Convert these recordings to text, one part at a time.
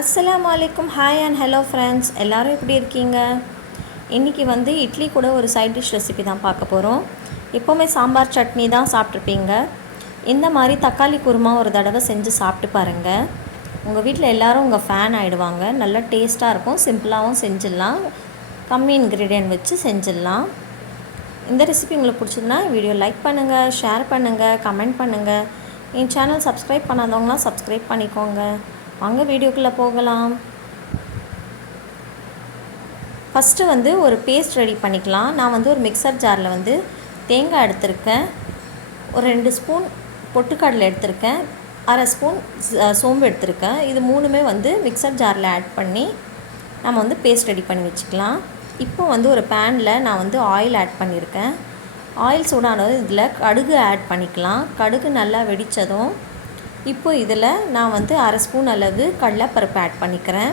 அஸ்லாம் வலைக்கும் hi and hello friends எல்லோரும் எப்படி இருக்கீங்க? இன்றைக்கி வந்து இட்லி கூட ஒரு சைட் டிஷ் ரெசிபி தான் பார்க்க போகிறோம் எப்போவுமே சாம்பார் சட்னி தான் சாப்பிட்ருப்பீங்க இந்த மாதிரி தக்காளி குருமா ஒரு தடவை செஞ்சு சாப்பிட்டு பாருங்கள் உங்கள் வீட்டில் எல்லோரும் உங்கள் ஃபேன் ஆகிடுவாங்க நல்லா டேஸ்ட்டாக இருக்கும். சிம்பிளாகவும் செஞ்சிடலாம். கம்மி இன்க்ரீடியன்ட் வச்சு செஞ்சிடலாம். இந்த ரெசிபி உங்களுக்கு பிடிச்சதுன்னா வீடியோ லைக் பண்ணுங்கள் ஷேர் பண்ணுங்கள் கமெண்ட் பண்ணுங்கள் என் சேனல் சப்ஸ்கிரைப் பண்ணாதவங்களாம் சப்ஸ்கிரைப் பண்ணிக்கோங்க. வாங்க வீடியோக்குள்ளே போகலாம். ஃபஸ்ட்டு வந்து ஒரு பேஸ்ட் ரெடி பண்ணிக்கலாம். நான் வந்து ஒரு மிக்சர் ஜாரில் வந்து தேங்காய் எடுத்திருக்கேன். ஒரு ரெண்டு ஸ்பூன் பொட்டுக்கடலை எடுத்திருக்கேன். அரை ஸ்பூன் சோம்பு எடுத்திருக்கேன். இது மூணுமே வந்து மிக்சர் ஜாரில் ஆட் பண்ணி நம்ம வந்து பேஸ்ட் ரெடி பண்ணி வச்சுக்கலாம். இப்போ வந்து ஒரு பேனில் நான் வந்து ஆயில் ஆட் பண்ணியிருக்கேன். ஆயில் சூடானது இதில் கடுகு ஆட் பண்ணிக்கலாம். கடுகு நல்லா வெடித்ததும் இப்போ இதில் நான் வந்து அரை ஸ்பூன் அளவு கடலைப்பருப்பு ஆட் பண்ணிக்கிறேன்.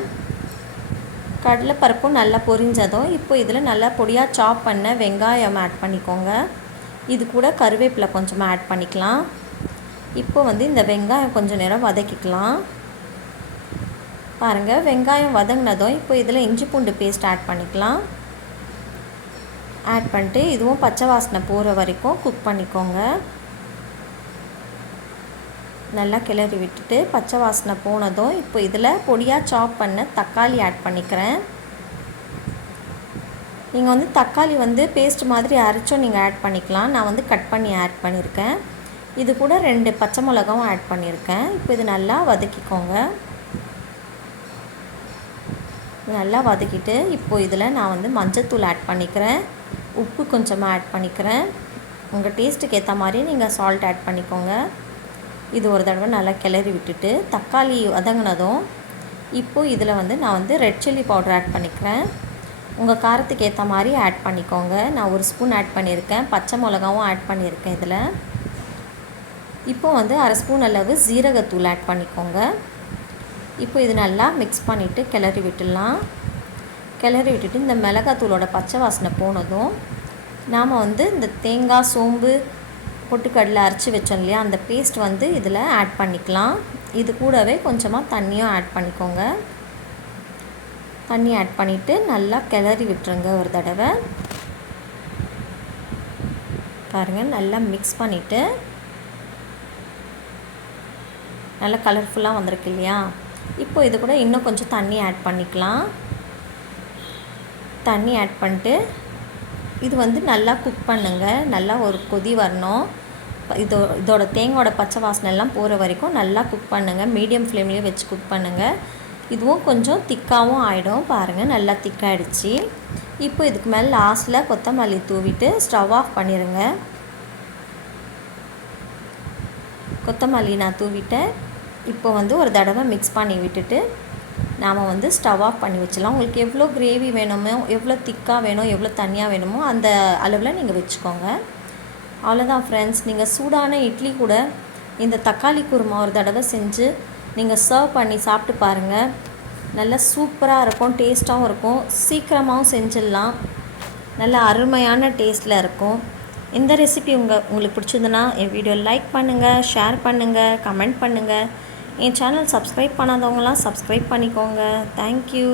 கடலைப்பருப்பும் நல்லா பொரிஞ்சதும் இப்போ இதில் நல்லா பொடியாக சாப் பண்ண வெங்காயம் ஆட் பண்ணிக்கோங்க. இது கூட கருவேப்பிலை கொஞ்சமாக ஆட் பண்ணிக்கலாம். இப்போ வந்து இந்த வெங்காயம் கொஞ்சம் நேரம் வதக்கிக்கலாம். பாருங்கள் வெங்காயம் வதங்கினதும் இப்போ இதில் இஞ்சி பூண்டு பேஸ்ட் ஆட் பண்ணிக்கலாம். ஆட் பண்ணிட்டு இதுவும் பச்சை வாசனை போகிற வரைக்கும் குக் பண்ணிக்கோங்க. நல்லா கிளறி விட்டுட்டு பச்சை வாசனை போனதும் இப்போ இதில் பொடியாக சாப் பண்ண தக்காளி ஆட் பண்ணிக்கிறேன். நீங்கள் வந்து தக்காளி வந்து பேஸ்ட் மாதிரி அரைச்சும் நீங்கள் ஆட் பண்ணிக்கலாம். நான் வந்து கட் பண்ணி ஆட் பண்ணியிருக்கேன். இது கூட ரெண்டு பச்சை மிளகாவும் ஆட் பண்ணியிருக்கேன். இப்போ இது நல்லா வதக்கிக்கோங்க. நல்லா வதக்கிட்டு இப்போ இதில் நான் வந்து மஞ்சத்தூள் ஆட் பண்ணிக்கிறேன். உப்பு கொஞ்சமாக ஆட் பண்ணிக்கிறேன். உங்கள் டேஸ்ட்டுக்கு ஏற்ற மாதிரி நீங்கள் சால்ட் ஆட் பண்ணிக்கோங்க. இது ஒரு தடவை நல்லா கிளறி விட்டுட்டு தக்காளி வதங்கினதும் இப்போது இதில் வந்து நான் வந்து ரெட் சில்லி பவுடர் ஆட் பண்ணிக்கிறேன். உங்கள் காரத்துக்கு ஏற்ற மாதிரி ஆட் பண்ணிக்கோங்க. நான் ஒரு ஸ்பூன் ஆட் பண்ணியிருக்கேன். பச்சை மிளகாவும் ஆட் பண்ணியிருக்கேன் இதில். இப்போ வந்து அரை ஸ்பூன் அளவு ஜீரகத்தூள் ஆட் பண்ணிக்கோங்க. இப்போ இது நல்லா மிக்ஸ் பண்ணிவிட்டு கிளறி விட்டுடலாம். கிளறி விட்டுட்டு இந்த மிளகாத்தூளோட பச்சை வாசனை போனதும் நாம் வந்து இந்த தேங்காய் சோம்பு பொட்டுக்கடலை அரைச்சி வச்சோம் இல்லையா? அந்த பேஸ்ட் வந்து இதில் ஆட் பண்ணிக்கலாம். இது கூடவே கொஞ்சமாக தண்ணியும் ஆட் பண்ணிக்கோங்க. தண்ணி ஆட் பண்ணிவிட்டு நல்லா கிளறி விட்டுருங்க ஒரு தடவை. பாருங்கள் நல்லா மிக்ஸ் பண்ணிவிட்டு நல்லா கலர்ஃபுல்லாக வந்திருக்கு இல்லையா? இப்போ இது கூட இன்னும் கொஞ்சம் தண்ணி ஆட் பண்ணிக்கலாம். தண்ணி ஆட் பண்ணிட்டு இது வந்து நல்லா குக் பண்ணுங்கள் நல்லா ஒரு கொதி வரணும். இதோ இதோட தேங்காயோட பச்சை வாசனை எல்லாம் போகிற வரைக்கும் நல்லா குக் பண்ணுங்கள் மீடியம் ஃப்ளேம்லேயே வச்சு குக் பண்ணுங்கள் இதுவும் கொஞ்சம் திக்காகவும் ஆகிடும் பாருங்கள் நல்லா திக்காயிடுச்சு. இப்போ இதுக்கு மேலே லாஸ்ட்டில் கொத்தமல்லி தூவிட்டு ஸ்டவ் ஆஃப் பண்ணிடுங்க கொத்தமல்லி நான் தூவிட்டேன். இப்போ வந்து ஒரு தடவை மிக்ஸ் பண்ணி விட்டுட்டு நாம் வந்து ஸ்டவ் ஆஃப் பண்ணி வச்சிடலாம். உங்களுக்கு எவ்வளோ கிரேவி வேணுமோ எவ்வளோ திக்காக வேணும் எவ்வளோ தனியாக வேணுமோ அந்த அளவில் நீங்கள் வச்சுக்கோங்க. அவ்வளோதான் ஃப்ரெண்ட்ஸ் நீங்கள் சூடான இட்லி கூட இந்த தக்காளி குருமா ஒரு தடவை செஞ்சு நீங்கள் சர்வ் பண்ணி சாப்பிட்டு பாருங்கள் நல்லா சூப்பராக இருக்கும் டேஸ்ட்டாகவும் இருக்கும். சீக்கிரமாகவும் செஞ்சிடலாம். நல்ல அருமையான டேஸ்ட்டில் இருக்கும். இந்த ரெசிபி உங்கள் உங்களுக்கு பிடிச்சதுன்னா என் வீடியோ லைக் பண்ணுங்கள் ஷேர் பண்ணுங்கள் கமெண்ட் பண்ணுங்கள் என் சேனல் சப்ஸ்கிரைப் பண்ணாதவங்களாம் சப்ஸ்கிரைப் பண்ணிக்கோங்க. Thank you